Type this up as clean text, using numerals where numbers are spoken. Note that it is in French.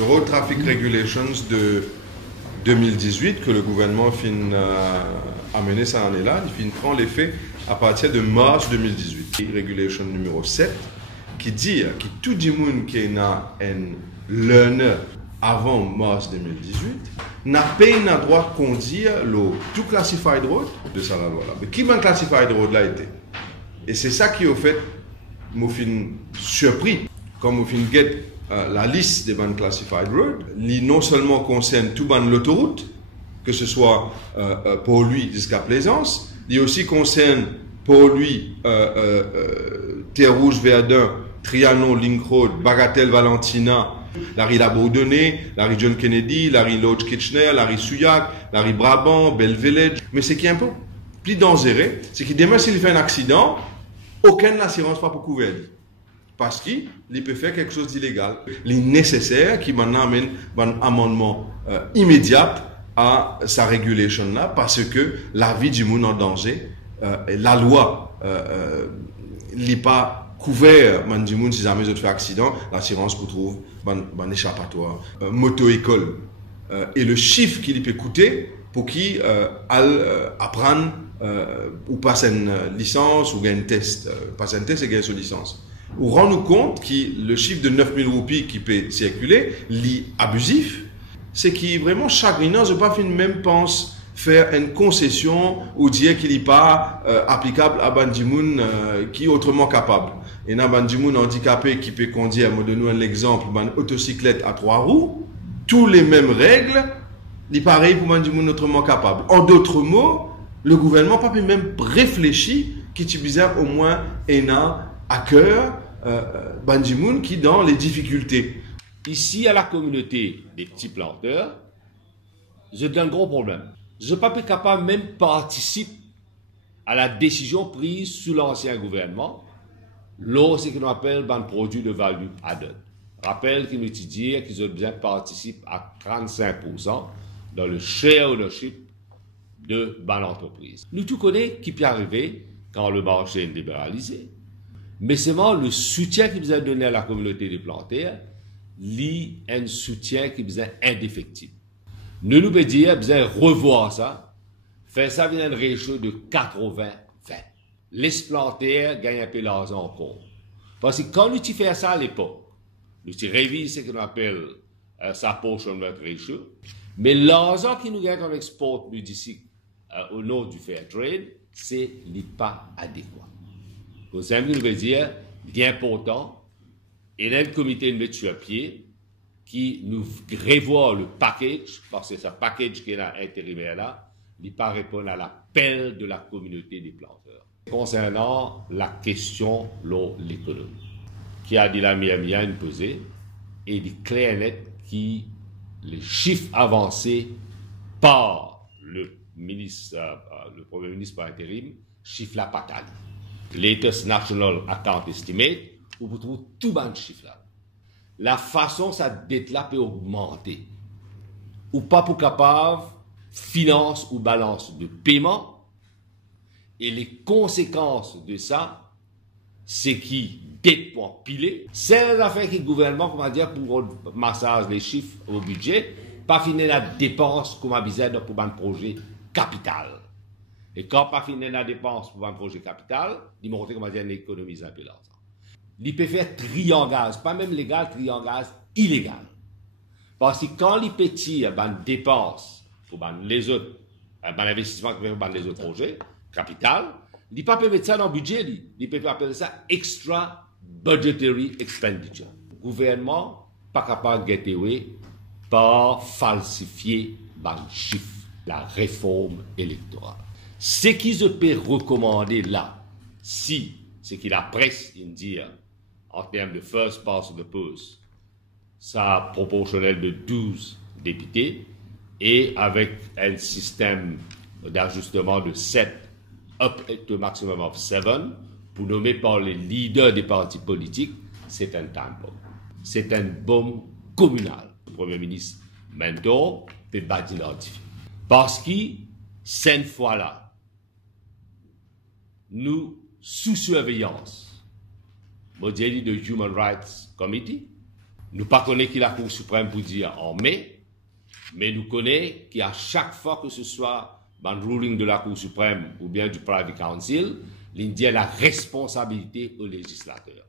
Road Traffic Regulations de 2018 que le gouvernement a mené cette année-là, il prend l'effet à partir de mars 2018. Régulation numéro 7 qui dit que tout le monde qui a un learner avant mars 2018 n'a pas le droit de conduire le tout classified road de ça la loi là. Mais qui m'a classified road là été? Et c'est ça qui au fait m'a fait surpris quand m'a fait get la liste des bandes classified road, qui non seulement concerne tout ban l'autoroute, que ce soit pour lui jusqu'à Plaisance, il aussi concerne pour lui Terre Rouge Verdun, Trianon Link Road, Bagatelle Valentina, la rue Labourdonnais, la rue John Kennedy, la rue Lodge Kitchener, la rue Souillac, la rue Brabant, Belle Village. Mais ce qui est un peu plus dangereux, c'est que demain s'il fait un accident, aucune assurance pas pour couvrir. Parce qu'il peut faire quelque chose d'illégal. Il est nécessaire qu'il maintenant amène un amendement immédiat à sa régulation là, parce que la vie du monde en danger, la loi n'est pas couvert du monde si jamais il fait accident, l'assurance vous trouve un échappatoire, moto-école. Et le chiffre qu'il peut coûter pour qui apprendre ou passer une licence ou gagner un test, passer un test et gagner sa licence. Ou rend-nous compte que le chiffre de 9000 roupies qui peut circuler, l'abusif, c'est qui vraiment chagrinant, je ne pas même pense faire une concession ou dire qu'il n'est pas applicable à Bandimoun qui est autrement capable. Et dans Bandimoun handicapé qui peut conduire, moi donne un exemple, une autocyclette à 3 roues, tous les mêmes règles, il est pareil pour Bandimoun autrement capable. En d'autres mots, le gouvernement n'a pas même réfléchi qu'il utilisait au moins un an à cœur Bandimoun qui dans les difficultés. Ici, à la communauté des petits planteurs, j'ai un gros problème. Je ne suis pas plus capable même participer à la décision prise sous l'ancien gouvernement, là, ce qu'on appelle un produit de value added. Rappelle qu'il nous dit qu'ils ont besoin de participer à 35% dans le share ownership de l'entreprise. Nous tout connaissons qui peut arriver quand le marché est libéralisé. Mais c'est vraiment le soutien qui vous a donné à la communauté des planteurs, un soutien qui vous est indéfectible. Nous nous pouvons dire, vous allez revoir ça, faire ça vient un ratio de 80-20. Les planteurs gagnent un peu l'argent encore. Parce que quand nous faisons ça à l'époque, nous révisons ce qu'on appelle sa portion de notre ratio, mais l'argent qui nous gagne quand on exporte d'ici au nom du fair trade, c'est pas adéquat. Vous savez, nous veut dire, bien important, et là, le comité de mettre sur pied qui nous revoit le package, parce que c'est ce package qui est là, intérimaire là, il ne pas répondre à l'appel de la communauté des planteurs. Concernant la question de l'économie, qui a dit la mienne posée, et dit clair et net qui les chiffres avancés par le ministre, le premier ministre par intérim, chiffre la patate. Latest National Account Estimate, où vous trouvez tout bon chiffre là. La façon sa dette là peut augmenter. Ou pas pour capable, finance ou balance de paiement. Et les conséquences de ça, c'est qui dette pour empiler. C'est l'affaire qui le gouvernement, comment dire, pour massage les chiffres au budget, pas finir la dépense comme à besoin pour un projet capital. Et quand pas finir la dépense pour un projet capital, il montre comment dire économiser un peu l'argent. Il peut faire triangage, pas même légal, triangage illégal. Parce que quand il peut tirer une dépense pour les autres, un investissement pour les autres projets, capital, il ne peut pas mettre ça dans le budget, il peut appeler ça extra budgetary expenditure. Le gouvernement pas capable de get away par falsifier les chiffres, la réforme électorale. Ce qu'ils peuvent recommander là, si c'est que la presse dit en termes de first past the post, ça proportionnel de 12 députés et avec un système d'ajustement de 7 up to maximum of 7 pour nommer par les leaders des partis politiques, c'est un time bomb. C'est un bombe communal. Le Premier ministre Mentor peut pas l'identifier. Parce que cette fois-là, nous, sous surveillance, modèle de Human Rights Committee, Nous ne connaissons pas qui la Cour suprême pour dire en mai, mais nous connaissons qu'à chaque fois que ce soit dans le ruling de la Cour suprême ou bien du Privy Council, l'Indien a la responsabilité au législateur.